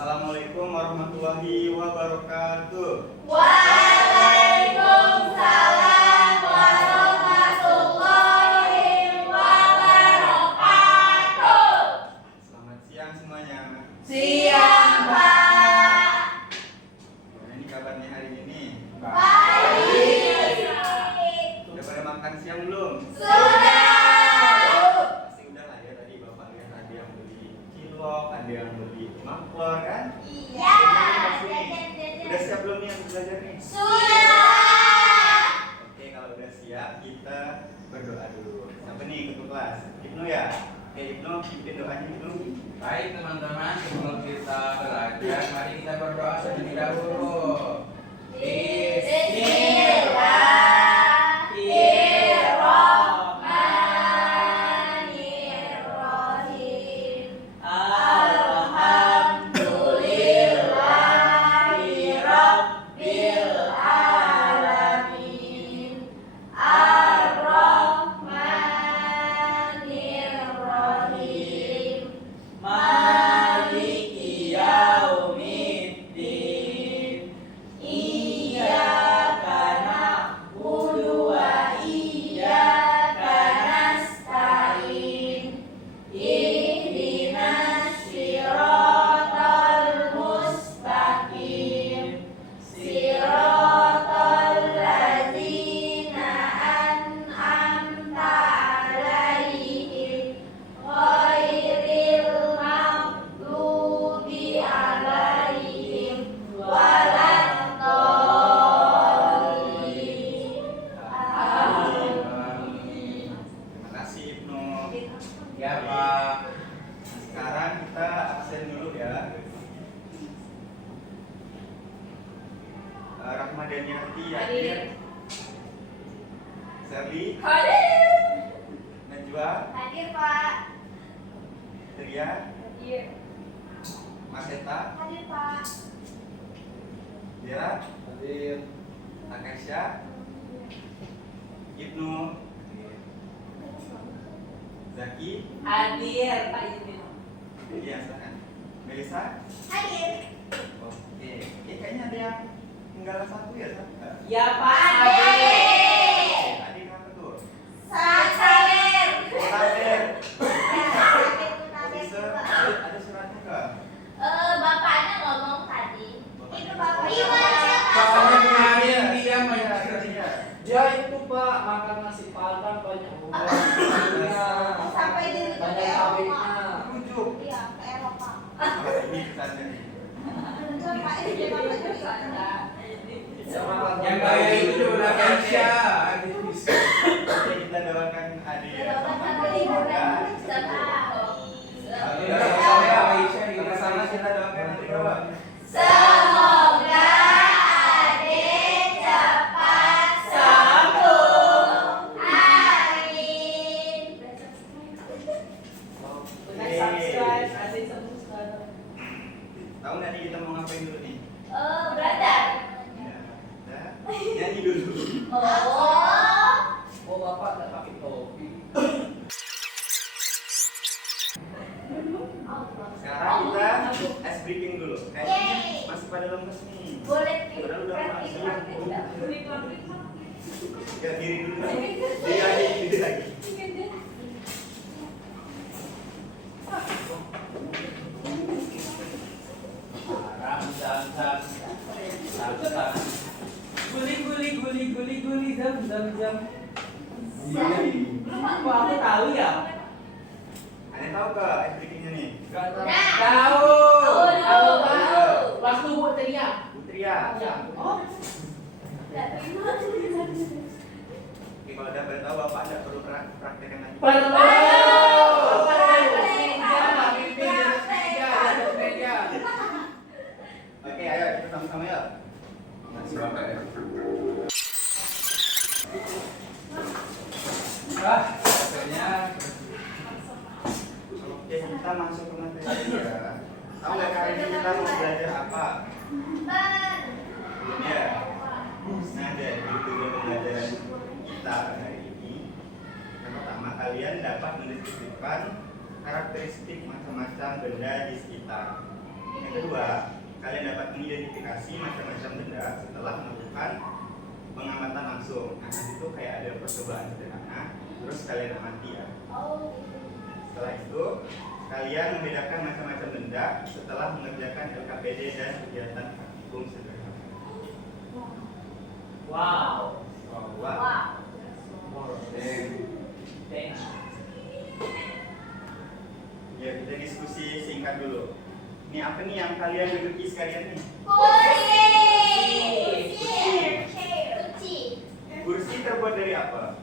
Assalamualaikum warahmatullahi wabarakatuh. Waalaikumsalam warahmatullahi wabarakatuh. Selamat siang semuanya. Siang, Pak. Gimana ini kabarnya hari ini? Baik. Udah pada makan siang belum? Sudah. Pasti udah lah ya, tadi Bapak lihat ada yang beli cilok, ada yang beli maklor kan? Iya. Udah siap belum nih untuk belajar nih? Sudah. Oke, kalau udah siap kita berdoa dulu. Siapa nih ketua kelas? Ibnu ya? Oke, Ibnu, pimpin doanya Ibnu. Baik teman-teman, sebelum kita belajar, mari kita berdoa terlebih dahulu. Bismillahirrahmanirrahim. Alhamdulillahirabbil alamin. Ar-Rahmanirrahim. Maliki yaumiddin. Iyyaka na'budu wa iyyaka nasta'in. Ihdinas siratal mustaqim. Siratal ladzina an'amta 'alaihim ghairil maghdubi 'alaihim waladdallin. Amin. Terima kasih Ibnu. Ya Pak. Sekarang kita absen dulu ya. Rahmadaniati hadir. Serli, Hadir. Najwa, Hadir, Pak. Tria, Hadir. Maseta, Hadir, Pak. Dera, Hadir. Takesha, Ibnu, Zaki, Hadir, Pak Izmin. iya silakan. Melisa, Hadir. oke. Kayaknya ada yang tinggal satu ya, satu. Ya, Pak. Hadir. Adik apa tuh? Hadir. Hadir. Hadir Bisa, juga. ada suratnya nggak? Bapaknya ngomong tadi. Itu Bapak. Bapaknya kemarin dia Iya, main. iya. Dia itu Pak makan nasi padang banyak obat, Sampai di banyak cabenya. Rujuk. Iya, ke Eropa. Oh, ini pesannya nih. Bapak ini Bapak juga. Yang kaya itu udah Aisyah. Oke, kita doakan Adi ya. Sama-sama kita doakan Adi doa. Semoga adik cepat sembuh. Amin. Tahu nggak nih kita mau ngapain dulu nih? Belajar. Ya, udah. Nyanyi dulu. Oh Bapak nggak pakai topi. Sekarang kita ice breaking dulu. Kayaknya masih pada lemes nih. Boleh Padahal udah masuk. praktik. Gak diri dulu. Diri lagi. Guli zam. Kok aku tahu ya? Ada tahu gak ice breakingnya nih? Tahu. Tahu. Kelas tubuh tadi ya. Putria. Ya. Oh. Oke, kalau udah pada tahu Bapak nggak perlu praktekkan lagi. Oke, ayo kita sama-sama ya. Masih Bapak ya. Katanya Oke, kita masuk ke materi ya. Tahu nggak kali ini kita mau belajar apa? Belum ya? Nah, dari tujuan pembelajaran kita hari ini, yang pertama kalian dapat mendeskripsikan karakteristik macam-macam benda di sekitar. Ya Kedua, kalian dapat mengidentifikasi macam-macam benda setelah melakukan pengamatan langsung. Nah, itu kayak ada percobaan sederhana, terus kalian amati ya. Setelah itu, kalian membedakan macam-macam benda setelah mengerjakan LKPD dan kegiatan praktikum sederhana. Wow. Wah. Thanks. Ya, kita diskusi singkat dulu. Ini apa nih yang kalian duduki sekalian nih? Kursi terbuat dari apa?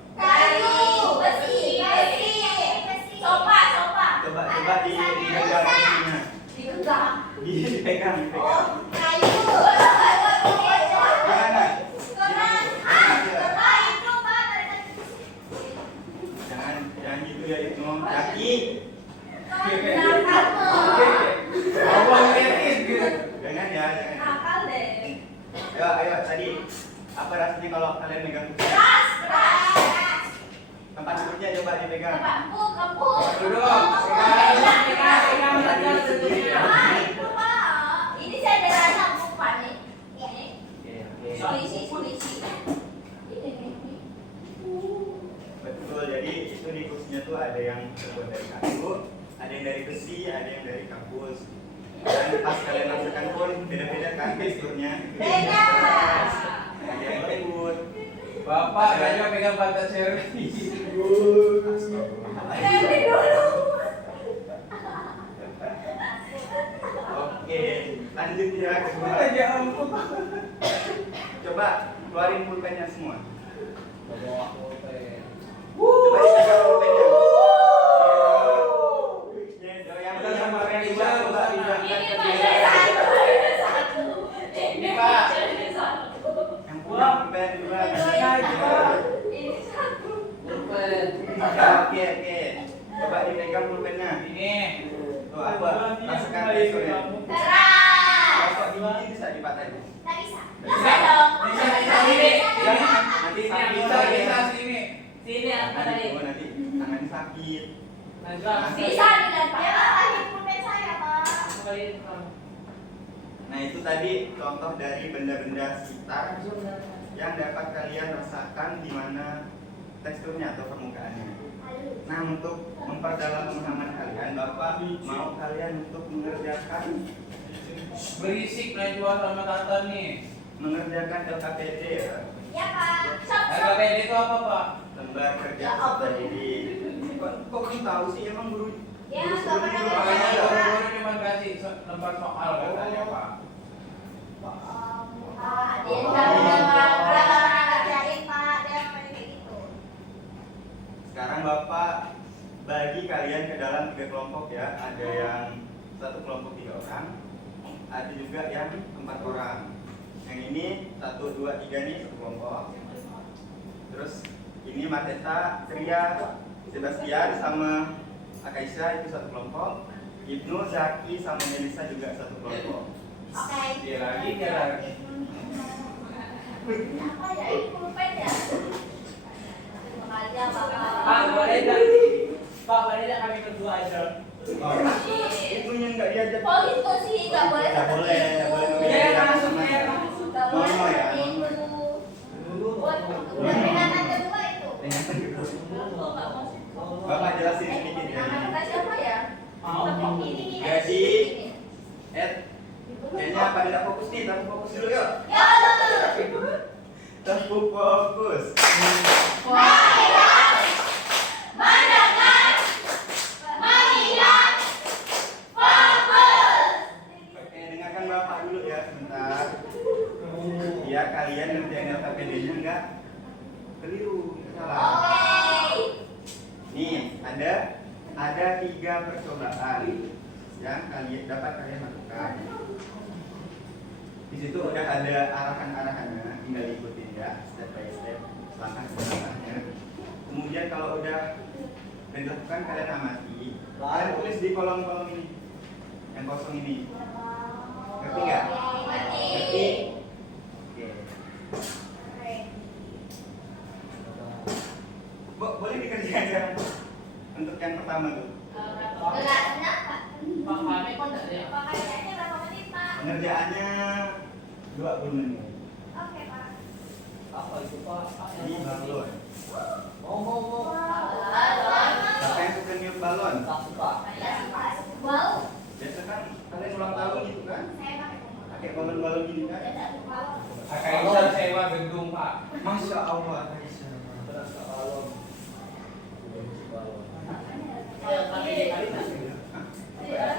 Coba dipegang kursinya. Dipegang. Gimana? Jangan gitu ya, Ibnu. Kaki. Jangan ya, jangan. Ayo, tadi apa rasanya kalau kalian megang kursi? Tempat duduknya coba dipegang. Duduk. Pegang saja tentunya. Ini saya ada rasa bukan nih. Ini. Squishy. Ini nih. Betul, jadi itu di kursinya tuh ada yang terbuat dari kayu, ada yang dari besi, ada yang dari kampus. Dan pas kalian masukkan pun beda-beda kan teksturnya. Beda. Ada yang lembut. Bapak kayaknya pegang pantat servis. Dari dulu. Oke, lanjut ya kedua. Ya ampun. Coba keluarin pulpennya semua. Bawa pulpen. Coba dipegang pulpennya. Yang Sama pakai Reza, hijab, coba hijab. Ini Pak. Yang punya pulpen dua. Ini satu. Oke. Coba dipegang pulpennya. Ini. Tuh apa? Rasakan teksturnya. Keras. Kok dingin bisa dipatahin? Nggak bisa. Bisa. dong. Jangan nanti sakit. Bisa sini. Sini apa tadi? Nanti tangannya sakit. Bisa dilempar. Ya, Pak, pulpen saya, Pak. Nah, itu tadi contoh dari benda-benda sekitar yang dapat kalian rasakan di mana teksturnya atau permukaannya. Nah, untuk memperdalam pemahaman kalian, Bapak mau kalian untuk mengerjakan Berisik Najwa sama Tata nih. mengerjakan LKPD ya. Ya, Pak. Sop. LKPD itu apa, Pak? Lembar kerja Ya, peserta ampun. didik. Kok kamu tahu sih emang guru? Ya, guru nggak sebelum pernah dulu Makanya ada. guru cuma kasih lembar soal katanya, Pak. Dia nggak pernah ngerjain, Pak. Dia kayak gitu. Sekarang Bapak bagi kalian ke dalam 3 kelompok ya. Ada yang satu kelompok 3 orang, ada juga yang 4 orang. Yang ini 1, 2, 3 nih satu kelompok. Terus ini Mateta, Tria, Sebastian sama Akaisha itu satu kelompok. Ibnu, Zaki sama Melisa juga satu kelompok. Oke. Dia lagi. Apa ya? Ini pulpen ya? Terima kasih, Pak, boleh enggak kami berdua aja? Ibnu yang nggak diajak. Oh, itu sih nggak boleh. Nggak boleh, nggak boleh Iya, membedakan langsung sama- ya. Nggak boleh Nono ya. seperti itu. Buat peringatan kedua itu. Bapak jelasin sedikit ya. Nama kita siapa ya? Ini. Jadi, kayaknya pada tidak fokus nih, tapi fokus dulu yuk. Ya, lu. Tepuk fokus. Melihat, mendengar, melihat, fokus. Oke, dengarkan Bapak dulu ya sebentar. Biar kalian ngerjain LKPD-nya enggak keliru, salah. Oke. Nih, ada 3 percobaan yang dapat kalian lakukan. Di situ udah ada arahan-arahannya, tinggal ikutin ya, step by step, langkah demi langkahnya. Kemudian kalau udah dilakukan, kalian amati, kalian tulis di kolom-kolom ini, yang kosong ini. Ngerti nggak? Ngerti? Oke. Boleh dikerjakan sekarang? Untuk yang pertama tuh. Gelasnya apa? Pak, kami kok enggak ya? Pakaiannya berapa menit? Pengerjaannya 20 menit. Oke, Pak. Apa itu Pak? Ini balon. Mau. Siapa yang suka niup balon? Tak suka. Wow. Biasa kan kalian ulang tahun gitu kan? Saya pakai kumur. Pakai balon-balon gini kan? Kaisar sewa gedung Pak. Masya Allah, Aisyah. Terus ke balon.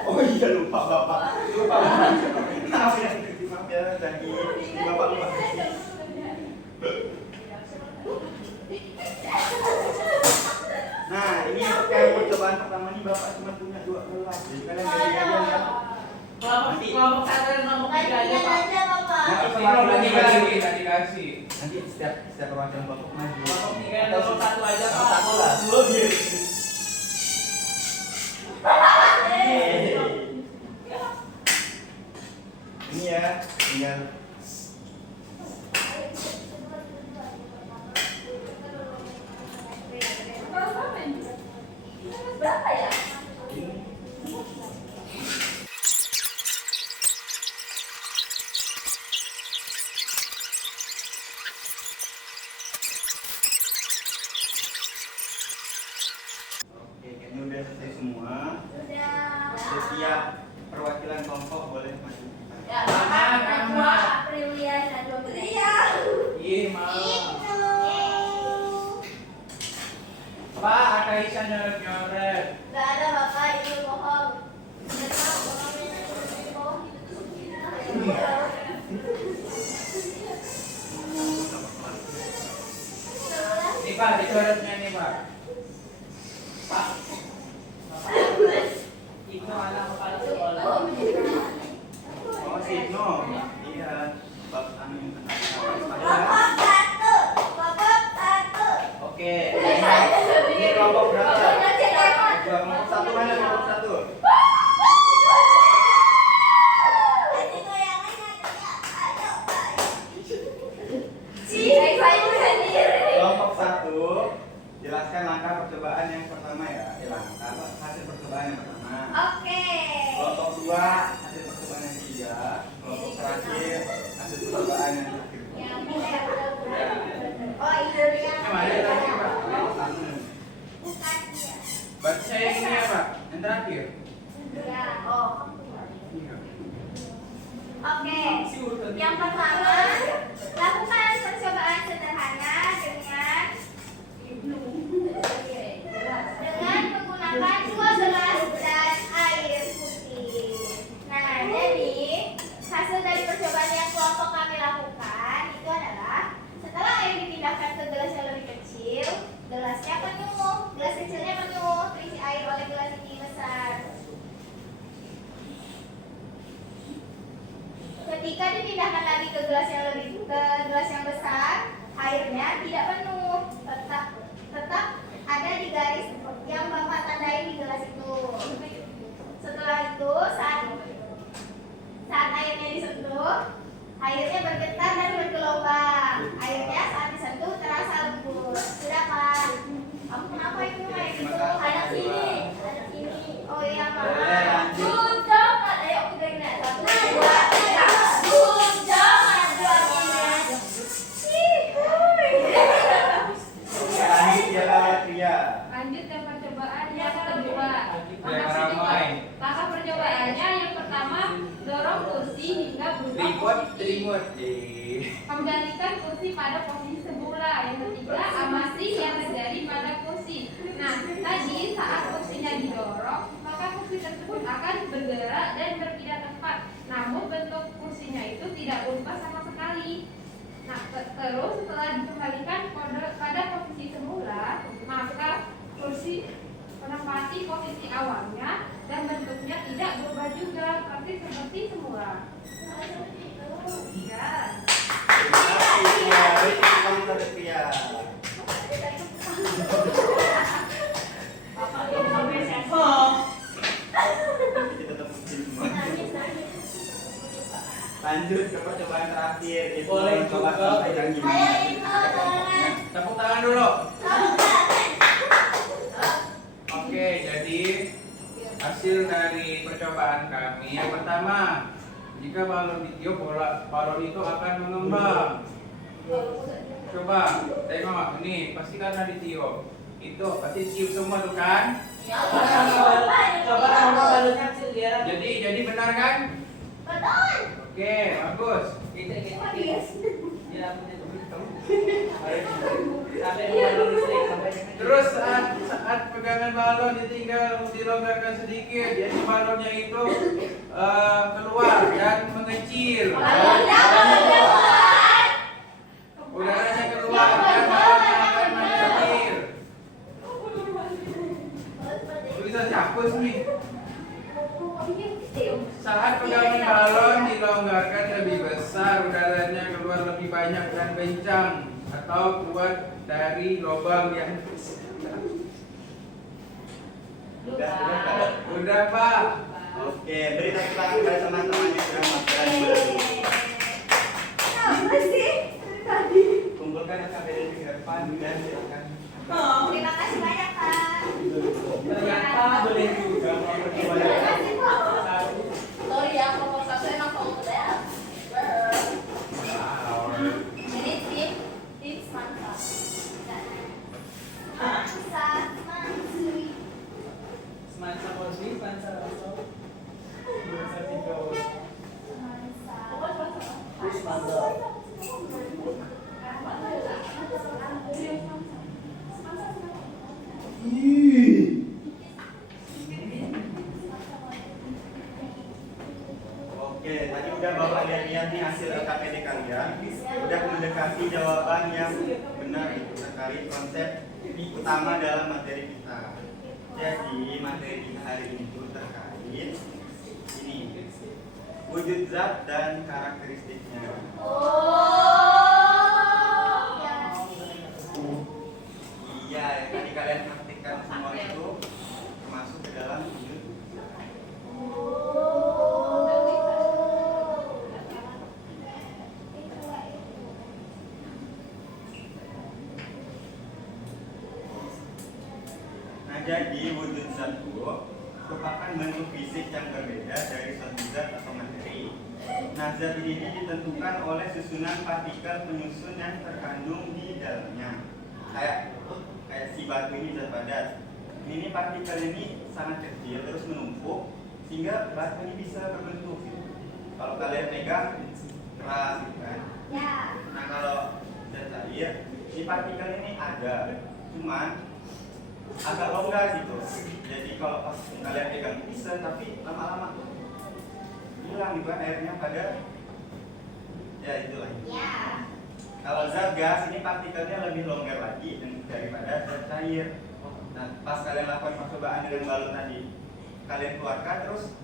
Oh iya lupa bapak. Lupa bapak. Maaf ya, maaf ya dari bapak lupa. Nah ini untuk yang percobaan pertama ini bapak cuma punya 2 kelas. Jadi kalian pilih aja ya. Kelompok satu dan kelompok tiga aja Lanjutkan Pak. aja, Bapak. Nanti Kalau semakin lagi lagi lagi tadi kasih. nanti setiap perwakilan kelompok maju. Kelompok tiga dan kelompok satu aja Pak. Satu lah. Dua biar. Ini ya, tinggal Berapa ya? ini. Oke, kayaknya udah selesai semua. Sudah. Setiap perwakilan kelompok boleh maju. Ya, Aman, Kedua, aman. Aprilia dan Aprilia. Ih, mau. Itu. Pak, Kaisar nyoret-nyoret. Gak ada Bapak, itu bohong. Memang bohongnya bohong itu Nih Pak, dicoretnya nih Pak. Pak. Itu anak kepala sekolah. Oh, Signo. Iya, bab anu yang kena. Bapak satu. Bapak satu. Oke. Ini kelompok berapa? Kelompok satu mana kelompok satu? Kelompok satu, jelaskan langkah percobaan yang pertama ya. Langkah hasil percobaan yang pertama. Kelompok dua, hasil percobaan yang ketiga. Kelompok terakhir, hasil percobaan yang terakhir. Kemarin terakhir Pak. Kelompok satu. Baca yang ini ya Pak, yang terakhir. Oke, yang pertama lakukan percobaan sederhana dengan menggunakan 2 gelas dan air putih. Nah, jadi hasil dari percobaan yang kelompok kami lakukan itu adalah setelah air dipindahkan ke gelas yang lebih kecil, gelasnya penuh, gelas kecilnya penuh, terisi air oleh gelas ini besar. Ketika dipindahkan lagi ke gelas yang besar, airnya tidak penuh, tetap ada di garis yang Bapak tandai di gelas itu. Setelah itu saat airnya disentuh, airnya bergetar dan bergelombang. Airnya saat disentuh terasa lembut. Sudah Pak? Kamu kenapa itu main itu? Ada sini. Oh iya maaf. Jangan, ayo kita kena 1, 2, 3. Jangan 2 Lanjut ya, Ria. Lanjut ke percobaan yang kedua. Yang ramai. Langkah percobaannya yang pertama, dorong kursi hingga berubah posisi. Kembalikan kursi pada posisi semula. Yang ketiga, amati yang terjadi pada kursi. Nah, tadi saat kursinya didorong, maka kursi tersebut akan bergerak dan berpindah tempat. Namun bentuk kursinya itu tidak berubah sama sekali. Nah, terus setelah dikembalikan pada posisi semula, maka kursi menempati posisi awalnya dan bentuknya tidak berubah juga, seperti semula. Ya. Terima kasih, Ria. Beri tepuk tangan untuk Ria. Bapak belum sampai sensor. Kita tepukin semua. Lanjut ke percobaan terakhir. Itu Boleh coba juga. sampaikan gimana. Tepuk tangan dulu. Oke, jadi hasil dari percobaan kami yang pertama, Jika balon ditiup, balon itu akan mengembang. Coba tengok ini, pasti karena ditiup. Itu pasti tiup semua tuh kan? Coba kamu balonnya kecil biar. Jadi benar kan? Betul. Oke, bagus. Ya, sampai balon listrik sampai. Terus saat pegangan balon ditinggal dilonggarkan sedikit, jadi balonnya itu keluar dan mengecil. Udaranya keluar dan balonnya akan mengecil. Tulisan hapus nih. Saat pegangan balon dilonggarkan lebih besar, udaranya keluar lebih banyak dan kencang atau keluar dari lubang yang udah Pak. Oke, beri tepuk tangan kepada teman-teman yang sudah melakukan ini. Apa sih? Tadi. Kumpulkan AKBD di depan dan silakan. Terima kasih banyak, Pak. Ternyata boleh juga mau Terima berdua. kasih, Pak. Sorry ya, proposal saya emang kalau udah. Ini tim Mansa. Mansuri. Semansa Boswi, semansa Rasul. Semansa Tigo. Oke, tadi udah Bapak lihat nih hasil KPD kalian. Udah mendekati jawaban yang benar itu terkait konsep utama dalam materi kita. Jadi materi kita hari ini itu terkait ini wujud zat dan karakteristiknya. Iya, yang tadi kalian praktikkan semua itu masuk ke dalam wujud. Nah, jadi wujud zat itu merupakan bentuk fisik yang berbeda dari suatu zat atau materi. Nah, zat ini ditentukan oleh susunan partikel penyusun yang terkandung di dalamnya. Kayak si batu ini zat padat. Ini partikel ini sangat kecil terus menumpuk sehingga batu ini bisa berbentuk gitu. Kalau kalian pegang keras gitu kan. Ya. Nah, kalau zat cair, si partikel ini ada, cuman agak longgar gitu. Jadi kalau pas kalian pegang bisa, tapi lama-lama hilang gitu kan airnya pada ya itulah. Ya. Kalau zat gas ini partikelnya lebih longgar lagi daripada zat cair. Nah, pas kalian lakukan percobaan dengan balon tadi, kalian keluarkan terus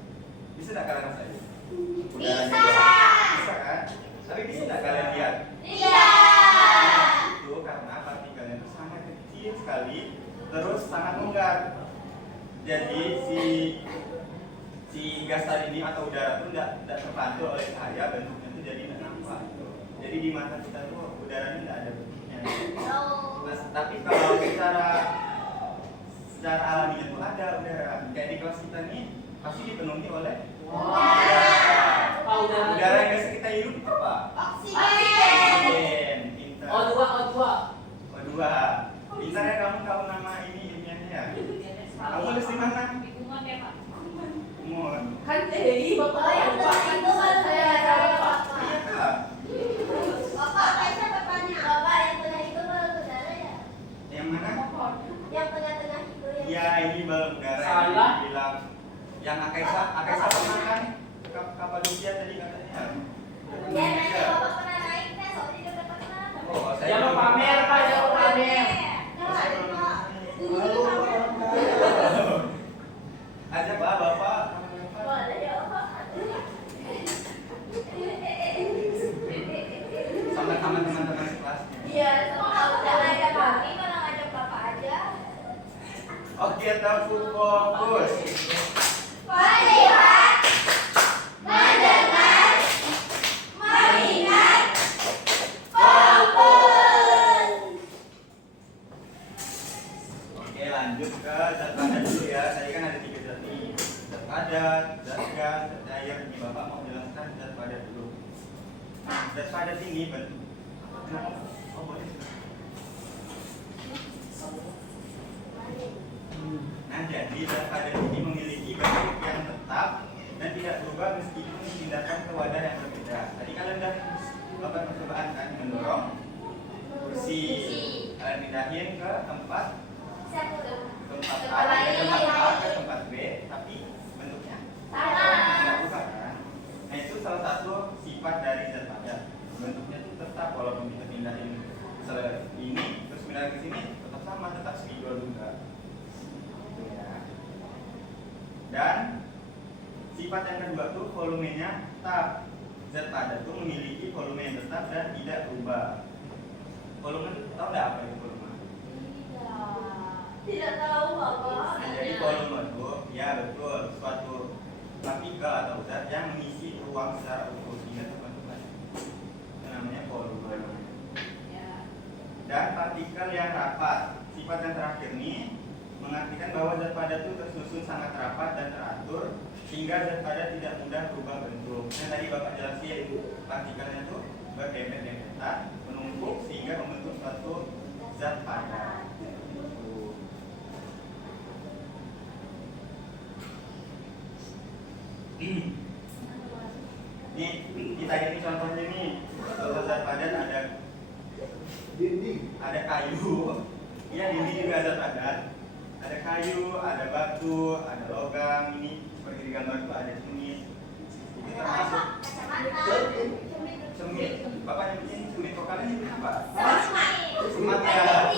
bisa tidak kalian rasain? Bisa. Bisa kan? Tapi bisa tidak kalian lihat? Iya. Itu karena partikelnya itu sangat kecil sekali, terus sangat longgar. Jadi si gas tadi ini atau udara itu tidak terpantul oleh cahaya, bentuknya itu jadi tidak nampak. Jadi di mata kita itu udara ini tidak ada bentuknya. Nah, tapi kalau secara alami itu ada udara. Kayak di kelas kita ini pasti dipenuhi oleh udara yang biasa kita hirup apa? Oksigen. Pintar. O2. O2. Pintar ya kamu tahu nama ini ilmiahnya ya? Kamu lulus di mana? Lingkungan ya Pak. Umur. Kan Bapak yang tadi itu kan saya Bapak. Iya kak. Bapak, saya bapaknya. Bapak yang tengah itu balon udara ya? Yang mana? Yang tengah-tengah itu ya? Iya, ini balon udara Salah. yang bilang yang Akaisa pernah kan Kapadosia tadi katanya. Ya, nanti Bapak pernah naik tes, soalnya dia udah pernah. Oh, saya Jangan belum pamer, Pak, jangan pamer. Ajak Pak, Bapak. Boleh ya, Bapak. Sama teman-teman sekelasnya. Iya, kalau udah ngajak kami, malah ngajak Bapak aja. Oke, tetap fokus. Melihat, mendengar, zat padat ini bentuk. Oh, boleh. Nah, jadi zat padat ini memiliki bentuk yang tetap dan tidak berubah meskipun dipindahkan ke wadah yang berbeda. Tadi kalian udah lakukan percobaan kan, mendorong kursi, kalian pindahin ke tempat A ke tempat B, tapi bentuknya tidak berubah kan. Nah, itu salah satu sifat dari zat padat. Bentuknya itu tetap walaupun kita pindahin misalnya ini terus pindah ke sini tetap sama, tetap spidol juga. Gitu ya. Dan sifat yang kedua tuh volumenya tetap. Zat padat itu memiliki volume yang tetap dan tidak berubah. Volume itu tahu nggak apa itu volume? Tidak tahu Bapak. Nah, jadi volume itu ya betul suatu partikel atau zat yang mengisi ruang secara utuh sehingga terbentuk. Itu namanya volume. Dan partikel yang rapat. Sifat yang terakhir ini mengartikan bahwa zat padat itu tersusun sangat rapat dan teratur sehingga zat padat tidak mudah berubah bentuk. Yang tadi Bapak jelasin partikelnya itu berdempet-dempetan, menumpuk sehingga membentuk suatu zat padat. Nih, kita ini contohnya nih, kalau zat padat ada dinding, ada kayu, iya dinding juga zat padat. Ada kayu, ada batu, ada logam. Ini seperti di gambar itu ada cemit. Itu termasuk cemit. Bapak yang bikin cemit, kok kalian nyebut apa? Semat ya.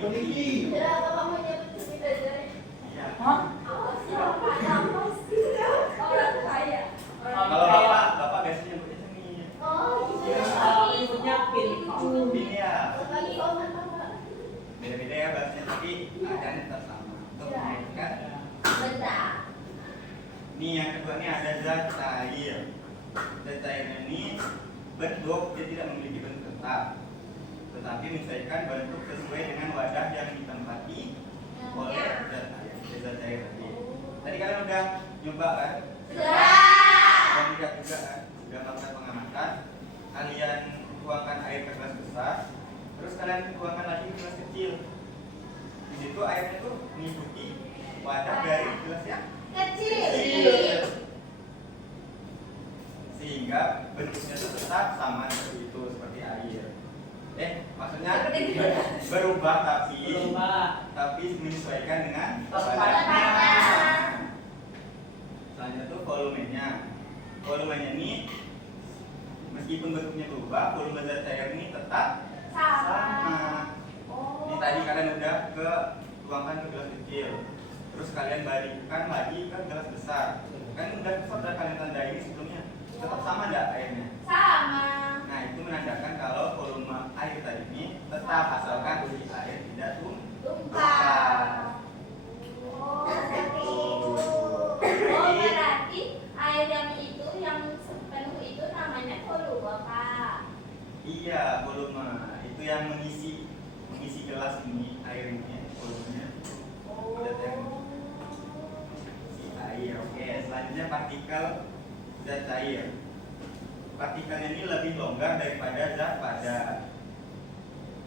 Peniti. Iya. Kalau bapak biasanya nyebutnya cemit. Ibunya pintu. Pin ya. Beda-beda ya bahasanya, tapi adanya tetap sama. Untuk mengaitkan. Nih yang kedua nih ada zat cair. Zat cairnya ini bentuk dia tidak memiliki bentuk tetap, tetapi menyesuaikan bentuk sesuai dengan wadah yang ditempati oleh zat cair tadi. Tadi kalian udah nyoba kan? Dan lihat juga kan? Sudah melakukan pengamatan. Kalian tuangkan air ke gelas besar, terus kalian tuangkan lagi ke gelas kecil. Di situ airnya tuh mengikuti wadah dari gelas yang kecil, sehingga bentuknya itu tetap sama seperti itu, seperti air. Maksudnya berubah tapi menyesuaikan dengan wadahnya. Selanjutnya tuh volumenya. Volumenya ini meskipun bentuknya berubah, volume zat cair ini tetap sama. Ini tadi kalian udah tuangkan ke gelas kecil, terus kalian balikkan lagi ke gelas besar. Kan udah kalian tanda ini sebelumnya, tetap sama nggak airnya? Sama. Nah, itu menandakan kalau volume air tadi ini tetap asalkan si air tidak tumpah. Berarti air yang itu yang sepenuh itu namanya volume, Kak. Iya, volume itu yang mengisi gelas ini, air ini, volumenya. Si air. Oke, selanjutnya partikel zat cair. Partikelnya ini lebih longgar daripada zat padat.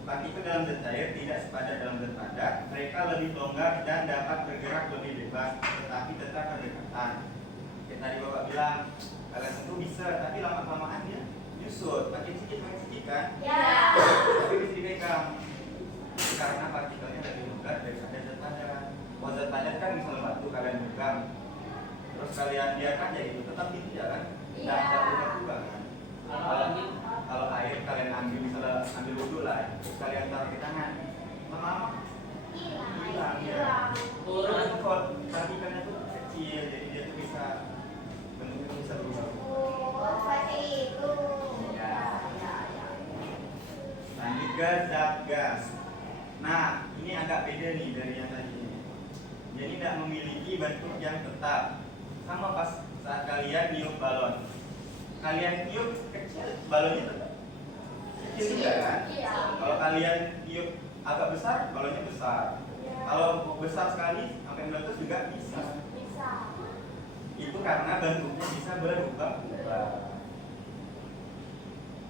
Partikel dalam zat cair tidak sepadat dalam zat padat. Mereka lebih longgar dan dapat bergerak lebih bebas, tetapi tetap berdekatan. Kayak tadi Bapak bilang, kalian tentu bisa, tapi lama-kelamaan dia nyusut, makin sedikit kan? Ya. Tapi bisa dipegang. Karena partikelnya lebih longgar daripada zat padat. Kalau zat padat kan misalnya batu kalian pegang, terus kalian biarkan ya itu tetap gitu ya kan? Iya. Tidak berubah kan? Kalau air kalian ambil wudhu lah, terus kalian taruh di tangan, lama-lama hilang ya. Karena itu kalau partikelnya tuh kecil, jadi dia tuh bisa bentuknya tuh bisa berubah. Seperti itu. Ya. Lanjut ke zat gas. Nah, ini agak beda nih dari yang tadi. Jadi tidak memiliki bentuk yang tetap. Sama pas saat kalian niup balon. Kalian tiup kecil, balonnya tetap kecil juga kan? Iya. Kalau kalian tiup agak besar, balonnya besar. Kalau besar sekali sampai meletus juga bisa. Bisa. Itu karena bentuknya bisa berubah-ubah.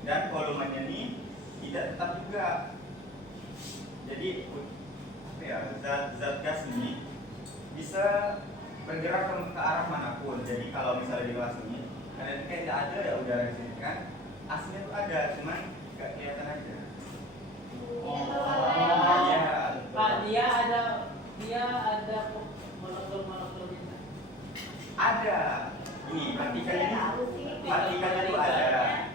dan volumenya ini tidak tetap juga. Jadi apa ya, zat gas ini bisa bergerak ke arah manapun. Jadi kalau misalnya di kelas ini kalian kayak tidak ada ya udara di sini kan, aslinya tuh ada, cuman nggak kelihatan aja. Iya. Pak, dia ada molekul-molekulnya. Ada. Ini partikelnya itu ada.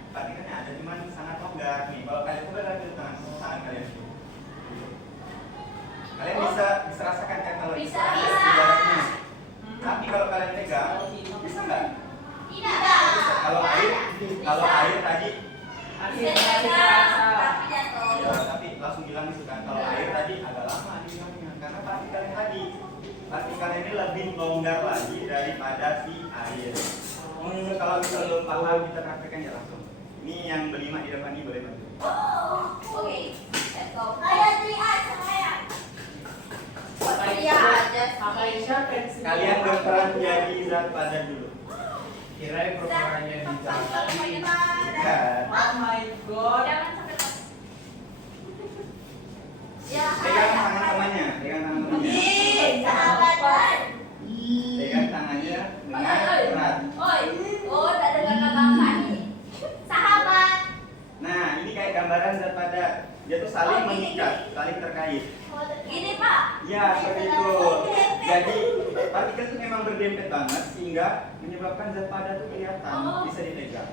Partikelnya ada, cuman sangat longgar nih. Kalau kalian coba lagi tangan kalian itu. Kalian bisa rasakan kan kalau Bisa. udaranya. Tapi kalau kalian pegang, bisa nggak? Tidak. Bisa. Kalau air tadi, Bisa terasa, tapi jatuh. ya, tapi langsung bilang itu kan. Kalau air tadi agak lama dihilangnya karena partikelnya tadi. Partikelnya ini lebih longgar lagi daripada si air. Kalau misalnya belum paham, kita praktekkan ya langsung. Ini yang berlima di depan ini boleh bantu. Oke, let's go. Saya Apa Isya pensi? Kalian berperan jadi zat padat dulu. Kirain perkaranya di Bukan. Oh my god. Jangan sampai lepas. Ya, Pegang tangan temannya, pegang tangan temannya. sahabat. Pegang tangannya dengan erat. Oi, oh, tak dengar abang nih. Sahabat. Nah, ini kayak gambaran zat padat. Dia tuh saling mengikat, saling terkait. Ini Pak. Ya, seperti itu. Jadi, partikel itu memang berdempet banget sehingga menyebabkan zat padat itu kelihatan, bisa dipegang.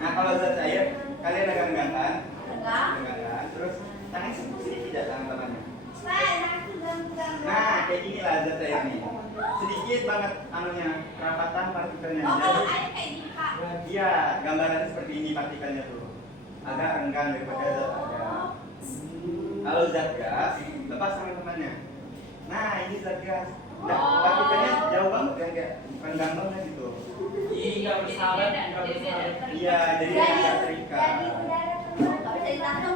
Nah, kalau zat cair, kalian pegang-pegangan, pegangan, terus tangan sedikit ya tangan temannya. Nah, kayak gini lah zat cair nih. Sedikit banget anunya, kerapatan partikelnya. Oh, kalau Jadi, air kayak gini Pak. iya, gambarannya seperti ini partikelnya tuh. Agak renggang daripada zat padat. Kalau zat gas, lepas tangan temannya. Nah, ini zat gas. Nah, partikelnya jauh banget kan, kayak renggang banget gitu. Iya, bersahabat, nggak bersahabat. Iya, jadi agak terikat. Jadi udara keluar, nggak bisa ditahan.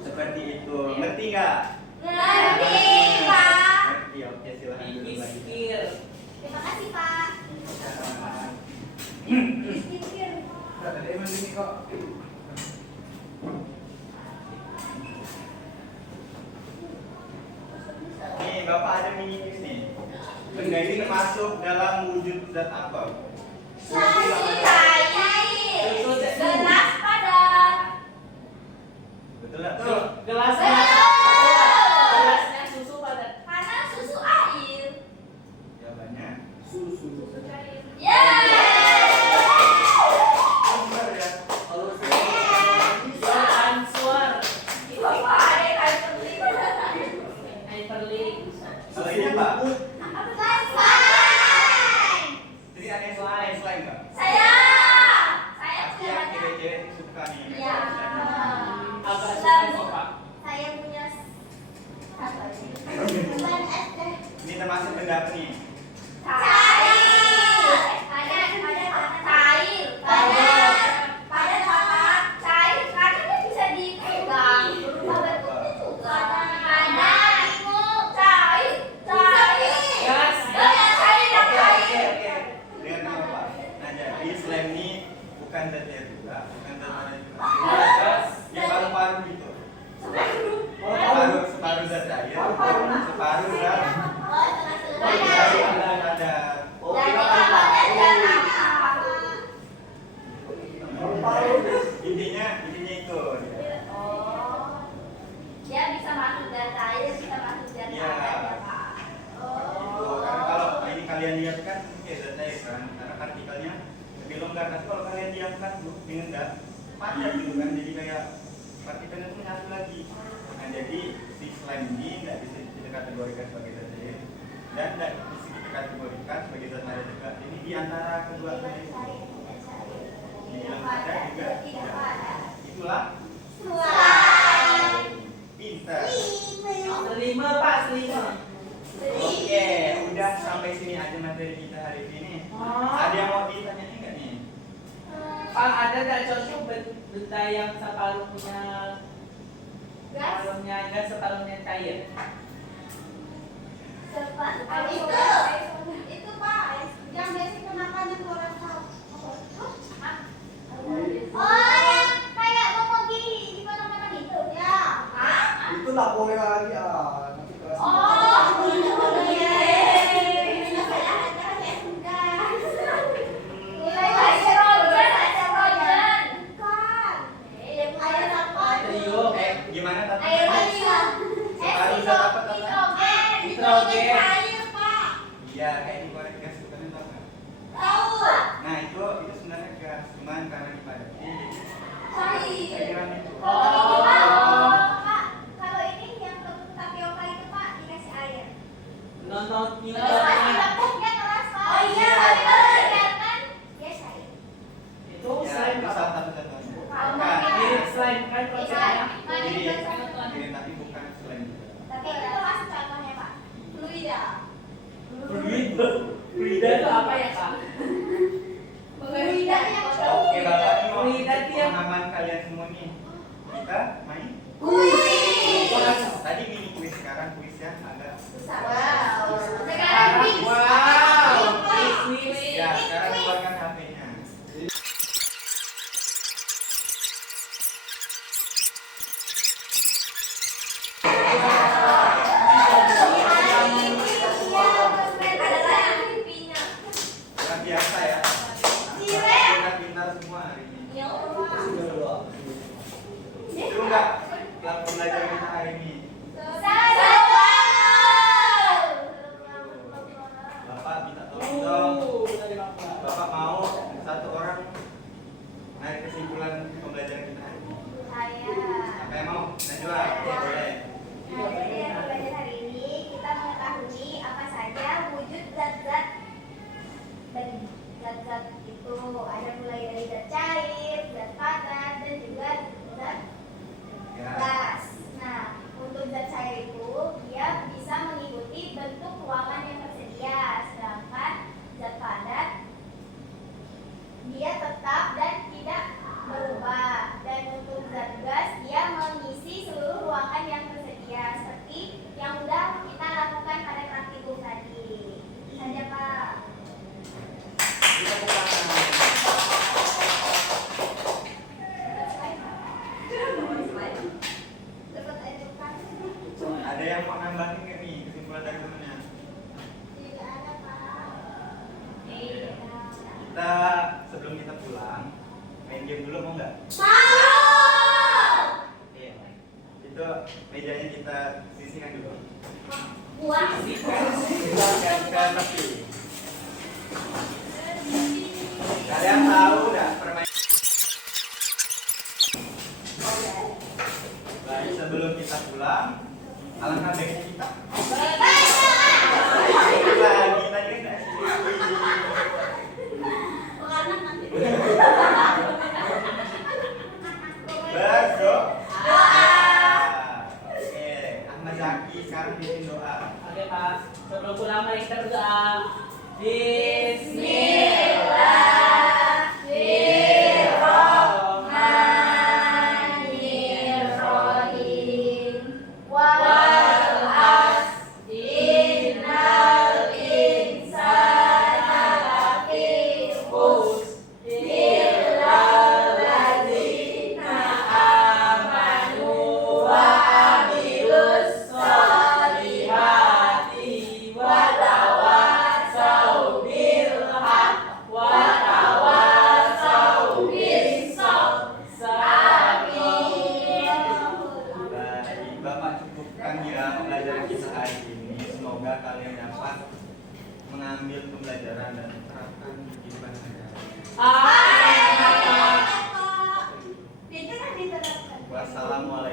Seperti itu. Ngerti nggak? Ngerti Pak. Ngerti, oke silahkan duduk Ini lagi. skill. Terima kasih Pak. Ada emang ini kok. Nih, Bapak ada mini quiz nih. Benda ini termasuk dalam wujud zat apa? Susu cair. Susu cair. Gelas padat. Betul nggak? Tuh, gelasnya susu padat. Karena susu air. Jawabannya Susu. benar ya. Your answer. Hyperlink. Kalau ini apa? Jadi ada yang selain nggak? Saya Pasti punya yang banyak. cewek-cewek suka nih. Iya. Agak suka sih, Pak. Saya punya apa ini? Ini termasuk benda apa nih? Cair. Padat. Cair. Karena dia bisa dipegang. Padat itu juga. Padat. Cair. Gas. Cair. Dengan nama Pak. Nah, jadi slime ini bukan zat air juga, bukan zat padat juga. Gas. Ya paru-paru gitu. Separuh zat air, separuh zat padat. Intinya itu. Dia bisa masuk dan cair, bisa masuk dan Iya. padat ya Pak. Itu karena kalau ini kalian lihat kan, oke zat air kan, karena partikelnya lebih longgar. Tapi kalau kalian diangkat dengan gas padat gitu kan, jadi kayak partikelnya itu menyatu lagi. Nah, jadi si slime ini nggak bisa dikategorikan sebagai zat air dan nggak bisa dikategorikan sebagai zat padat juga. Ini di antara kedua itu. Dibilang padat juga tidak. Itulah pinter. Selima, Pak, selima. Oke, udah sampai sini aja materi kita hari ini. Ada yang mau ditanyain nggak nih? Pak, ada nggak contoh benda yang separuhnya gas, separuhnya cair? Itu Pak, yang biasa kita makan yang orang tahu. Oh, biasa ya. Cire. Pintar semua hari ini. Ya Allah. Itu enggak pembelajaran kita hari ini. Bapak minta tolong dong. Bapak mau satu orang narik kesimpulan pembelajaran kita hari ini. Apa yang mau? Najwa, ya boleh. Nah, dari yang pembelajaran hari ini kita mengetahui apa saja wujud zat-zat dan zat-zat itu ada mulai dari zat cair, zat padat, dan juga zat Ya. gas. Nah, untuk zat cair itu dia bisa mengikuti bentuk ruangan yang tersedia, sedangkan zat padat dia tetap dan tidak berubah. Dan untuk zat gas dia mengisi seluruh ruangan yang tersedia seperti yang sudah kita lakukan pada praktikum tadi. Saja Pak. Kita buka. Ada yang mau nambahin nggak nih kesimpulan dari temennya? Tidak ada Pak. Kita sebelum kita pulang main game dulu mau nggak? Oke. Itu mejanya kita sisihkan dulu. Buang. Silakan tapi. Kalian tahu nggak permainan? Baik, sebelum kita pulang, alangkah baiknya kita. Lagi tadi nggak sih? Besok. Oke, Ahmad Zaki sekarang bikin doa. Oke Pak, sebelum pulang mari kita berdoa. Bismillahirrahmanirrahim. Wal asr innal insana lafi khusr illa allazina amanu wa amilus solihati wa tawassaw bil haqq wa tawassaw bis sabr. Amin. Baik, Bapak cukupkan ya pembelajaran kita hari ini. Semoga kalian dapat mengambil pembelajaran dan menerapkan di kehidupan sehari-hari. Amin. Wassalamualaikum.